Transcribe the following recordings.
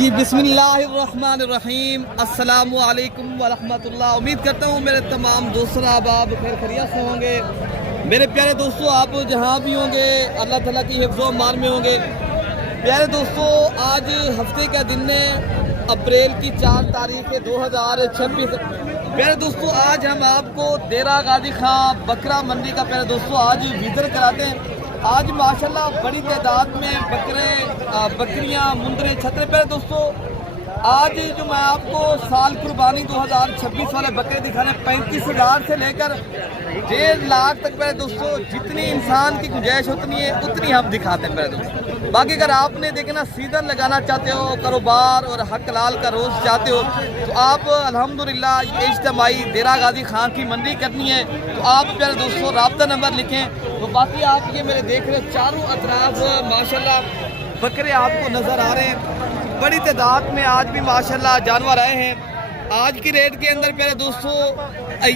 जी बिस्मिल्लाहिर्रहमानिर्रहीम अस्सलामु अलैकुम वरहमतुल्लाह। उम्मीद करता हूँ मेरे तमाम दोस्तों आप खैर खैरियत से होंगे। मेरे प्यारे दोस्तों, आप जहाँ भी होंगे अल्लाह ताला की हिफ्ज़ व अमान में होंगे। प्यारे दोस्तों, आज हफ्ते का दिन है, अप्रैल की 4 तारीख है 2026। प्यारे दोस्तों, आज हम आपको देरा गाजी खां बकरा मंडी का प्यारे दोस्तों आज विजिट कराते हैं। आज माशाल्लाह बड़ी तादाद में बकरियां मुंदरे छतरे। प्यारे दोस्तों, आज जो मैं आपको साल कुर्बानी 2026 वाले बकरे दिखाने 35,000 से लेकर 1.5 लाख तक प्यारे दोस्तों, जितनी इंसान की गुंजाइश उतनी हम दिखाते हैं प्यारे दोस्तों। बाकी अगर आपने देखे ना सीजन लगाना चाहते हो, कारोबार और हक लाल का रोज़ चाहते हो, तो आप अल्हम्दुलिल्लाह इज्तिमाई देरा गाजी खां की मंडी करनी है तो आप प्यारे दोस्तों राब्ता नंबर लिखें। तो बाकी आप ये मेरे देख रहे चारों अतराफ माशाल्लाह बकरे आपको नज़र आ रहे हैं। बड़ी तादाद में आज भी माशाल्लाह जानवर आए हैं। आज की रेट के अंदर प्यारे दोस्तों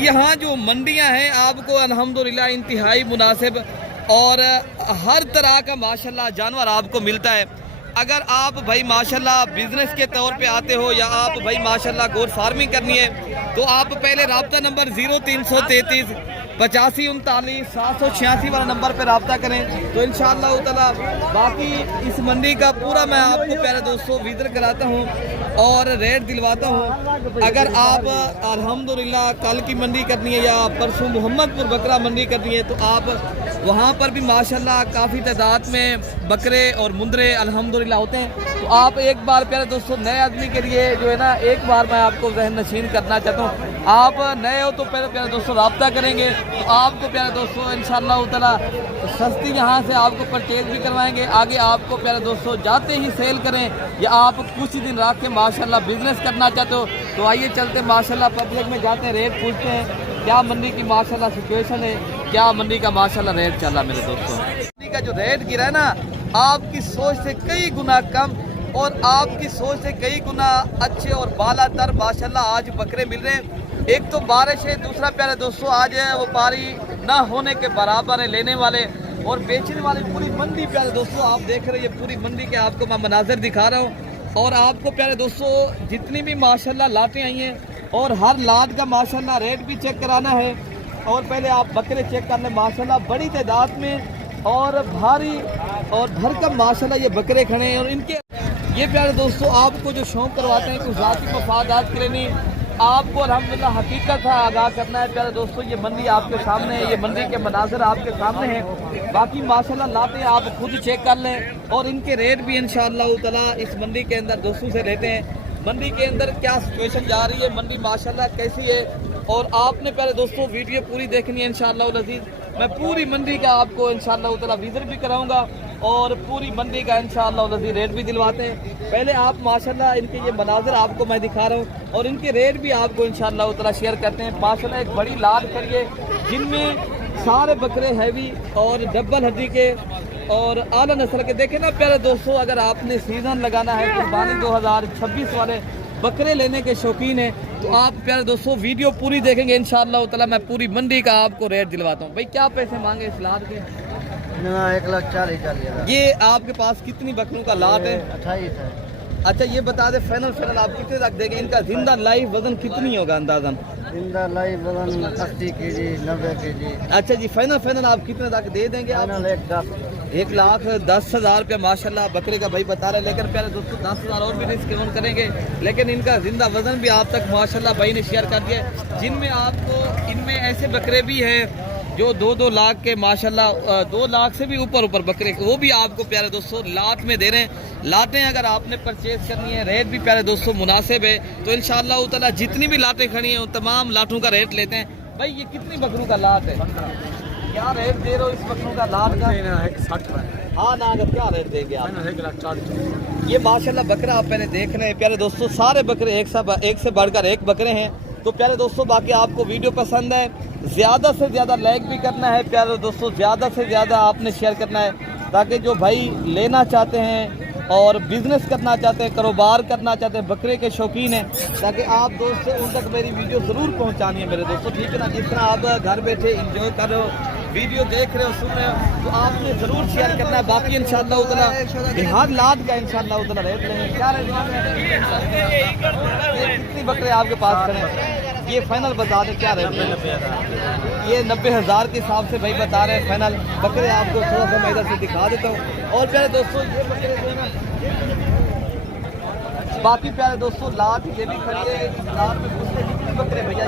यहाँ जो मंडियाँ हैं आपको अल्हम्दुलिल्लाह इंतहाई मुनासिब और हर तरह का माशाल्लाह जानवर आपको मिलता है। अगर आप भाई माशाल्लाह बिजनेस के तौर पे आते हो या आप भाई माशाल्लाह गोट फार्मिंग करनी है तो आप पहले राब्ता नंबर 0333 85 39 786 वाला नंबर पे रब्ता करें तो इंशाअल्लाह ताला बाकी इस मंडी का पूरा मैं आपको प्यारे दोस्तों विजिट कराता हूँ और रेट दिलवाता हूँ। अगर आप अल्हम्दुलिल्लाह कल की मंडी करनी है या परसों मोहम्मदपुर बकरा मंडी करनी है तो आप वहाँ पर भी माशाल्लाह काफ़ी तादाद में बकरे और मुंदरे अल्हम्दुलिल्लाह होते हैं। तो आप एक बार प्यारे दोस्तों नए आदमी के लिए जो है ना एक बार मैं आपको जहन नशीन करना चाहता हूँ। आप नए हो तो प्यारे दोस्तों रब्ता करेंगे तो आपको प्यारे दोस्तों इंशाअल्लाह ताला सस्ती यहाँ से आपको परचेज भी करवाएंगे। आगे आपको प्यारे दोस्तों जाते ही सेल करें या आप कुछ दिन रख के माशाल्लाह बिजनेस करना चाहते हो तो आइए चलते माशाल्लाह पब्लिक में जाते हैं, रेट पूछते हैं क्या मंडी की माशाल्लाह सिचुएशन है, क्या मंडी का माशाल्लाह रेट चल रहा। मेरे दोस्तों मंडी का जो रेट गिरा है ना आपकी सोच से कई गुना कम और आपकी सोच से कई गुना अच्छे और बालातर माशाल्लाह आज बकरे मिल रहे हैं। एक तो बारिश है, दूसरा प्यारे दोस्तों आज व्यापारी ना होने के बराबर है लेने वाले और बेचने वाले। पूरी मंडी प्यारे दोस्तों आप देख रहे हैं, ये पूरी मंडी के आपको मैं मनाजिर दिखा रहा हूँ और आपको प्यारे दोस्तों जितनी भी माशाल्लाह लाटें आई हैं और हर लाट का माशाल्लाह रेट भी चेक कराना है। और पहले आप बकरे चेक कर लें माशाल्लाह बड़ी तादाद में और भारी और भरकम माशाल्लाह ये बकरे खड़े हैं। और इनके ये प्यारे दोस्तों आपको जो शौक़ करवाते हैं कुछ ज़ाती मफादात के लिए नहीं, आपको अल्हम्दुलिल्लाह हकीकत है आगाह करना है। प्यारे दोस्तों ये मंडी आपके सामने है, ये मंडी के मनाज़र आपके सामने हैं। बाकी माशाल्लाह लाते आप खुद चेक कर लें और इनके रेट भी इंशाअल्लाह ताला इस मंडी के अंदर दोस्तों से लेते हैं। मंडी के अंदर क्या सिचुएशन जा रही है, मंडी माशाल्लाह कैसी है और आपने प्यारे दोस्तों वीडियो पूरी देखनी है इंशाअल्लाह अज़ीज़। मैं पूरी मंडी का आपको इंशाअल्लाह ताला विजिट भी कराऊंगा और पूरी मंडी का इंशाअल्लाह अज़ीज़ रेट भी दिलवाते हैं। पहले आप माशाल्लाह इनके ये मनाज़र आपको मैं दिखा रहा हूँ और इनके रेट भी आपको इंशाअल्लाह ताला शेयर करते हैं। माशाल्लाह एक बड़ी लाट करिए जिनमें सारे बकरे हैवी और डबल हड्डी के और आला नस्ल के। देखें ना प्यारे दोस्तों, अगर आपने सीज़न लगाना है कुर्बानी 2026 वाले बकरे लेने के शौकीन हैं तो आप प्यारे दोस्तों वीडियो पूरी देखेंगे इंशाअल्लाह ताला मैं पूरी मंडी का आपको रेट दिलवाता हूँ। भाई क्या पैसे मांगे इस लाट के? 1,40,000। ये आपके पास कितनी बकरों का लाट है? 28 है। अच्छा ये बता दे फाइनल आप कितने तक देंगे? इनका जिंदा लाइव वजन कितनी होगा अंदाजन? जिंदा लाइव वजन 80 केजी 90 केजी। अच्छा जी फाइनल आप कितने तक दे देंगे? आप 1,10,000 रुपया माशाल्लाह बकरे का भाई बता रहे हैं। लेकिन प्यारे दोस्तों 10,000 और भी डिस्काउंट करेंगे लेकिन इनका जिंदा वजन भी आप तक माशाल्लाह भाई ने शेयर कर दिया है। जिनमें आपको इनमें ऐसे बकरे भी हैं जो 2-2 लाख के माशाल्लाह 2 लाख से भी ऊपर बकरे वो भी आपको प्यारे दोस्तों लाट में दे रहे हैं। लाटें अगर आपने परचेज करनी है रेट भी प्यारे दोस्तों मुनासिब है तो इंशाअल्लाह ताला जितनी भी लाटें खड़ी हैं उन तमाम लाटों का रेट लेते हैं। भाई ये कितनी बकरों का लाट है? क्या रेट दे रहे हो इस बकरों का लाट का? 60 हाँ ना अगर क्या रेट देंगे आप? 1,40,000। ये माशाल्लाह बकरा आप पहले देख रहे हैं प्यारे दोस्तों, सारे बकरे एक से बढ़कर एक बकरे हैं। तो प्यारे दोस्तों बाकी आपको वीडियो पसंद है ज़्यादा से ज़्यादा लाइक भी करना है प्यारे दोस्तों, ज़्यादा से ज़्यादा आपने शेयर करना है ताकि जो भाई लेना चाहते हैं और बिज़नेस करना चाहते हैं, कारोबार करना चाहते हैं, बकरे के शौकीन हैं, ताकि आप दोस्त से उन तक मेरी वीडियो ज़रूर पहुंचानी है मेरे दोस्तों, ठीक है ना। जिस तरह आप घर बैठे इंजॉय कर रहे हो वीडियो देख रहे हो सुन रहे हो तो आपने जरूर शेयर करना है। बाकी इंशाअल्लाह उतना बिहार लाट का इंशाअल्लाह उतना रेट लेंगे। क्या रेट कितनी बकरे आपके पास खड़े हैं ये फाइनल बता दें क्या रेट? ये 90,000 के हिसाब से भाई बता रहे हैं फाइनल बकरे। आपको थोड़ा सा मैं इधर से दिखा देता हूँ। और प्यारे दोस्तों ये बकरे जो है ना, बाकी प्यारे दोस्तों लाट ये भी खड़ी है। लाट में पूछते कितने बकरे भैया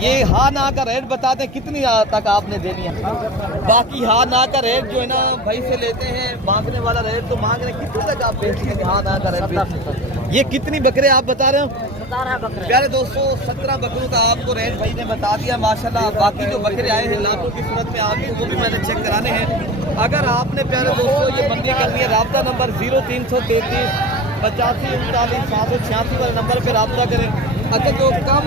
ये हाँ ना का रेट बता दें कितनी तक आपने देनी है? बाकी हाँ ना का रेट जो है ना भाई से लेते हैं, मांगने वाला रेट तो मांग रहे कितने तक आप बेचेंगे? हाँ ना का रेट ये कितनी बकरे आप बता रहे हो? प्यारे दोस्तों 17 बकरों का आपको रेट भाई ने बता दिया माशाल्लाह। बाकी जो बकरे आए हैं लाखों की सूरत में आपको वो भी मैंने चेक कराने हैं। अगर आपने प्यारे दोस्तों ये मंडी करनी है रब्ता नंबर 0333 85 39 786 वाले नंबर पर रब्ता करें। अच्छा जो कम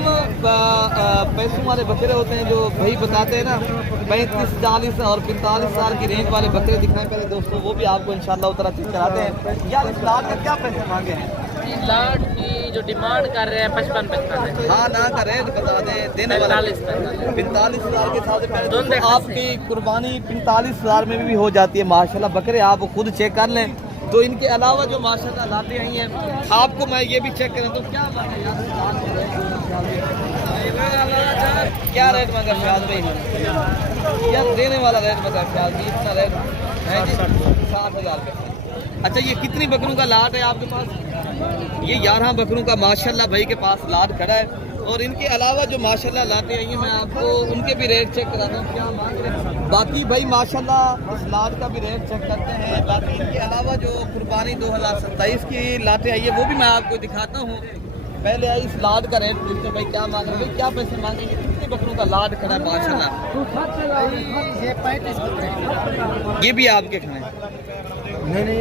पैसों वाले बकरे होते हैं जो भाई बताते हैं ना 35 40 और 45 साल की रेंज वाले बकरे दिखाएं पहले दोस्तों, वो भी आपको इंशाल्लाह उतना चेक कराते हैं। यार इस लाट का क्या पैसे मांगे हैं? लाट की जो डिमांड कर रहे हैं 55 हाँ ना का रेट बता दें देने वाला 45,000 के साथ पहले आपकी कुर्बानी 45,000 में भी हो जाती है माशाल्लाह। बकरे आप खुद चेक कर लें। तो इनके अलावा जो माशाल्लाह लाते आई हैं आपको मैं ये भी चेक करें तो क्या बात है यार क्या रेट मांगा ख्याल भाई? यार देने वाला रेट बता ख्याल जी इतना रेट है जी 60,000 का। अच्छा ये कितनी बकरों का लाट है आपके पास? ये 11 बकरों का माशाल्लाह भाई के पास लाट खड़ा है। और इनके अलावा जो माशाल्लाह लाते आई हैं मैं आपको उनके भी रेट चेक कराता हूँ क्या मांग रहे हैं। बाकी भाई माशाल्लाह इस लाट का भी रेट चेक करते हैं। बाकी इनके अलावा जो कुर्बानी 2027 की लाटे आई है वो भी मैं आपको दिखाता हूँ। पहले आई इस लाट का रेट पूछते भाई क्या मांग रहे हैं, क्या पैसे मांगेंगे? कितने बकरों का लाट खड़ा है माशाल्लाह? ये भी आपके खड़े हैं?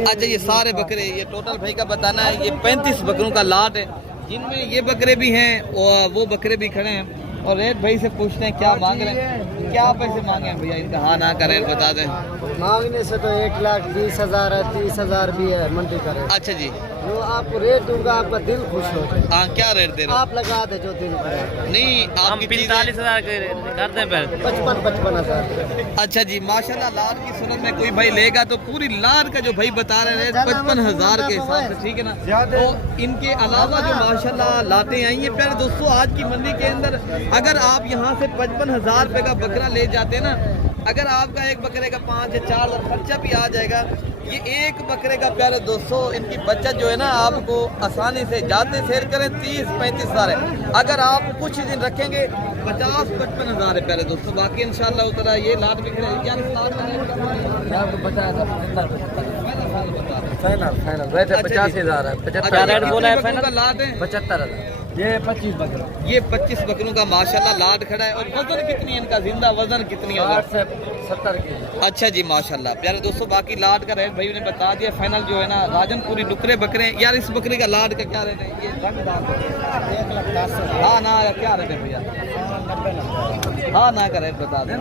अच्छा ये सारे बकरे ये टोटल भाई का बताना है ये 35 बकरों का लाट है जिनमें ये बकरे भी हैं और वो बकरे भी खड़े हैं। और रेट भाई से पूछते हैं क्या मांग रहे हैं, क्या पैसे मांगे हैं भैया इनका? हाँ ना का रेट बता दें। मांगने से तो 1,20,000 है, 30,000 भी है मंडी का रेट। अच्छा जी जो आपको रेट दूंगा आपका दिल खुश हो जाए। हाँ क्या रेट दे रहे हो? आप लगा दे जो दिल करे। नहीं हम 45,000 कर दें पहले 55,000। अच्छा जी माशाल्लाह लाट की सूरत में कोई भाई लेगा तो पूरी लाट का जो भाई बता रहे हैं 55,000 के हिसाब से, ठीक है ना। तो इनके अलावा जो माशाल्लाह लाटे आई हैं प्यारे दोस्तों आज की मंडी के अंदर अगर आप यहाँ से 55,000 रुपये का बकरा ले जाते हैं ना, अगर आपका एक बकरे का 5 या 4 लाख खर्चा भी आ जाएगा, ये एक बकरे का प्यारे दोस्तों इनकी बचत जो है ना आपको आसानी से जाते सेल करें 30-35 हज़ार है। अगर आप कुछ दिन रखेंगे 50-55 हज़ार है प्यारे दोस्तों। बाकी इंशाल्लाह उतना ये लाट भी खड़े क्या वैसे 85,000 है। 75 बोला है फाइनल? लाट है 75,000 ये 25 बकरा। ये 25 बकरों का माशाल्लाह लाट खड़ा है। और वजन कितनी है इनका? जिंदा वजन कितनी होगा? 60 से 70 के। अच्छा जी माशाल्लाह प्यारे दोस्तों। बाकी लाट का रेट भाई ने बता दिया फाइनल जो है ना राजनपुरी डुकरे बकरे। यार इस बकरे का लाट का क्या रेट है? ये हाँ ना क्या रेट है भैया? हाँ ना का रेट बता दें।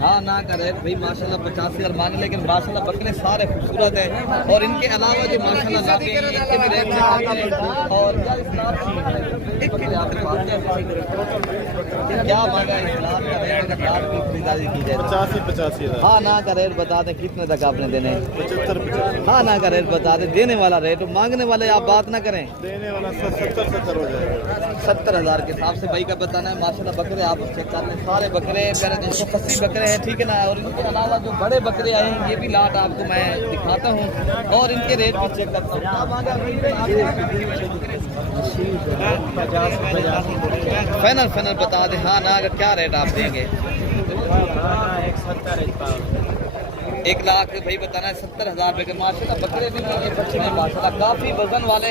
हाँ ना का रेट भाई माशाल्लाह 85,000 मांगे लेकिन माशाल्लाह बकरे सारे खूबसूरत हैं। और इनके अलावा जो माशाल्लाह लाते हैं इनके भी रेट और क्या मांगा है इस लाट का रेट? अगर लाट की खरीदारी की जाए 85,000। हाँ ना का रेट बता दें कितने तक आपने देने? 75,000 हाँ ना का रेट बता दें। देने वाला रेट मांगने वाले आप बात ना करें। देने वाला 70 हो जाएगा। 70,000 के हिसाब से भाई का बताना है माशाल्लाह। बकरे आप चेक कर लें सारे बकरे मेरे 280 बकरे हैं, ठीक है ना। और इनके अलावा जो बड़े बकरे आए हैं ये भी लाट आपको मैं दिखाता हूँ और इनके रेट भी चेक करता हूँ। क्या मांगा फाइनल बता दें। हाँ ना का क्या रेट आप देंगे? 1 लाख भाई बताना है 70,000 रुपये के माशाल्लाह। बकरे भी ये बच्चे हैं माशाल्लाह काफ़ी वजन वाले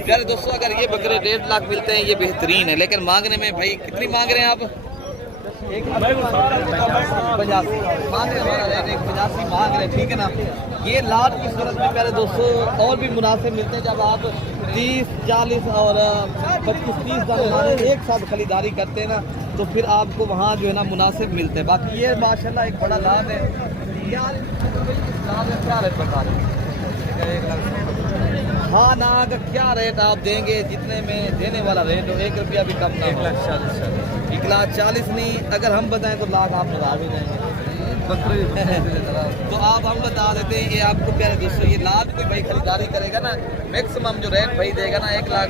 प्यारे दोस्तों। अगर ये बकरे 1.5 लाख मिलते हैं ये बेहतरीन है, लेकिन मांगने में भाई कितनी मांग रहे हैं आप? 85 मांगने वाला रेट 85 मांग रहे हैं, ठीक है ना। ये लाट की सूरत में प्यारे दोस्तों और भी मुनासिब मिलते हैं जब आप 30, 40 और 25-30 का एक साथ खरीदारी करते हैं ना तो फिर आपको वहाँ जो है ना मुनासिब मिलते हैं। बाकी ये माशाल्लाह एक बड़ा लाभ है। यार लाभ है क्या रेट बता रहे हैं? हाँ ना का क्या रेट आप देंगे, जितने में देने वाला रेट हो, 1 रुपया भी कम ना हो। 1,40,000 1,40,000 नहीं, अगर हम बताएं तो लाख आप लगा भी देंगे। तो आप हम बता देते हैं, ये आपको प्यारे दोस्तों, ये लाख कोई भाई खरीदारी करेगा ना, मैक्सिमम जो रेट भाई देगा ना 1 लाख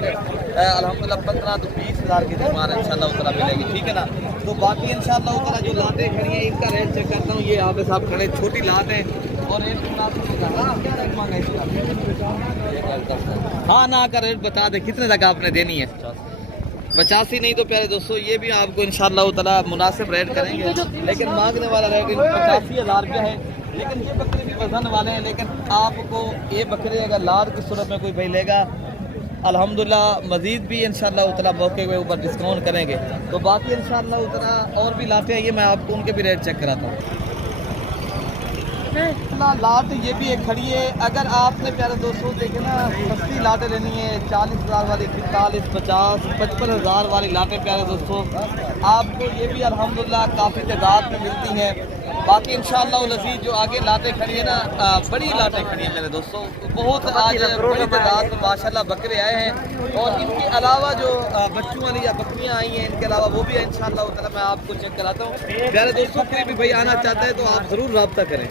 अल्हम्दुलिल्लाह 15 तो 20,000 की डिमांड इंशाल्लाह उतना मिलेगी, ठीक है ना। तो बाकी इंशाल्लाह उतना जो लाटें खड़ी हैं इनका रेट चेक करता हूँ। ये यहाँ पे साहब खड़े, छोटी लाट है और रेट हाँ ना का रेट बता दे, कितने तक आपने देनी है? 85 नहीं तो प्यारे दोस्तों, ये भी आपको इंशाल्लाह ताला मुनासिब रेट करेंगे, लेकिन मांगने वाला रेट 85,000 रुपया है। लेकिन ये बकरे भी वजन वाले हैं, लेकिन आपको ये बकरे अगर लाद की सूरत में कोई भाई लेगा, अल्हम्दुलिल्लाह मज़ीद भी इंशाल्लाह ताला मौके के ऊपर डिस्काउंट करेंगे। तो बाकी इंशाल्लाह उतना और भी लाते हैं, ये मैं आपको उनके भी रेट चेक कराता हूँ। लाट ये भी एक खड़ी है, अगर आपने प्यारे दोस्तों देखे ना सस्ती लाटें लेनी है, 40,000 वाली, 45, 50, 55,000 वाली लाटें प्यारे दोस्तों आपको ये भी अल्हम्दुलिल्लाह काफ़ी तादाद में मिलती हैं। बाकी इंशाअल्लाह लज़ीज़ जो आगे लाटें खड़ी है ना, बड़ी लाटें खड़ी हैं मेरे दोस्तों, बहुत आज बड़ी तादाद में माशाल्लाह बकरे आए हैं। और इनके अलावा जो बच्चों वाली या बकरियाँ आई हैं, इनके अलावा वो भी इंशाअल्लाह ताला मैं आपको चेक कराता हूँ। प्यारे दोस्तों कोई भी भाई आना चाहता है तो आप ज़रूर रब्ता करें।